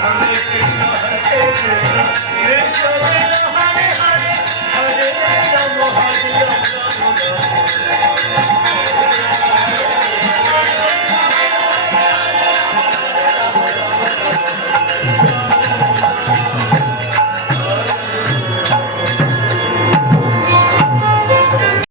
I'm just getting my head in the